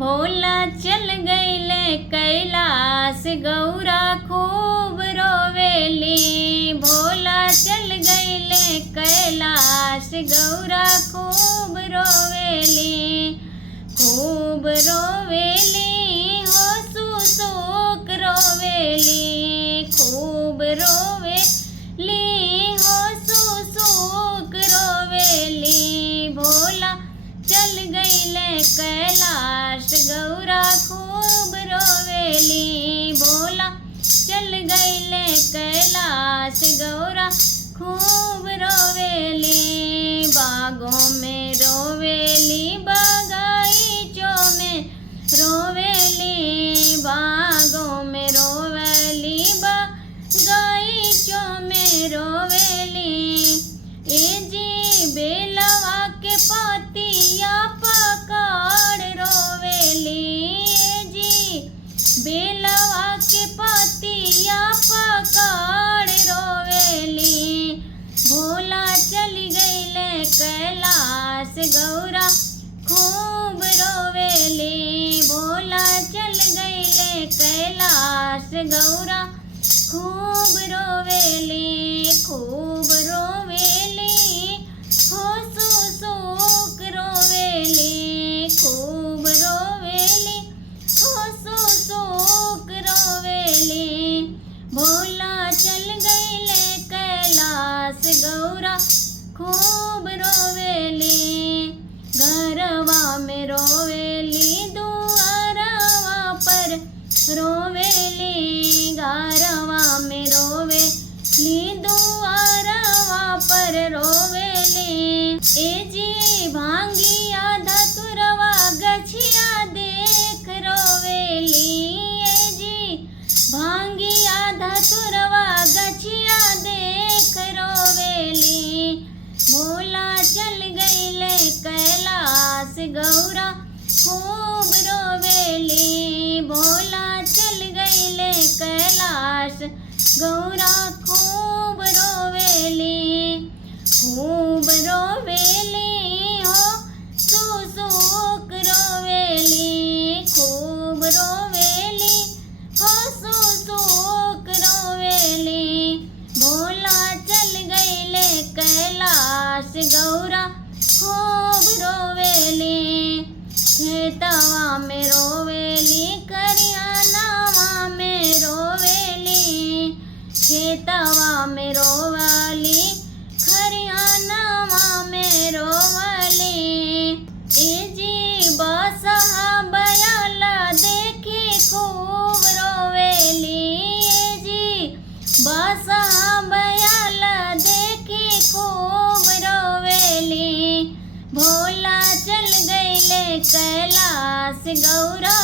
भोला चल गईले कैलाश गौरा खूब रोवेली। भोला चल गईले कैलाश गौरा खूब रोवेली। खूब रोवेली हो सुसुक रोवेली। खूब रोवेली हो सुसुक रोवेली। भोला चल गईले कैलाश गौरा खूब रोवेली। भोला चल गईले कैलाश गौरा खूब रोवेली। बागों में रोवेली बगीचों में रोवेली। बागों में रोवेली बगीचों में रोवेली। ए जी बेलवा के पतिया पकड़ रोवेली। ए जी बेलवा के पतिया पकड़ रोवेली। भोला चली गईले कैलाश गौरा खूब रोवेली। भोला चल गईले कैलाश गौरा खूब रोवेली। खूब रोवेली हो सुसुक रोवेली। खूब रोवेली हो सुसुक रोवेली। भोला चल गईले कैलाश गौरा खूब रोवेली। घरवा में रोवेली दुआरवा पर रोवेली। घरवा में रोवेली दुआरवा पर रोवेली। ए जी भांगिया धतुरवा गछिया देख रोवेली। ए जी भांगिया धतुरवा गछिया देख रोवेली। भोला चल गईले कैलाश गौरा खूब रोवेली। भोला चल गईले कैलाश गौरा खूब रोवेली। खूब रोवेली हो सुसुक रोवेली। खूब रोवेली हो सुसुक रोवेली। भोला चल गईले कैलाश गौरा खूब रोवेली। खेतवा में रोवेली करियानावा में रोवेली। खेतवा में रोवेली खरियानावा में रोवेली। ए जी बसहा बयाला देखी खूब रोवेली। ए जी बसहा बयाला देखी खूब रोवेली। भोला चल गईले कैलाश गौरा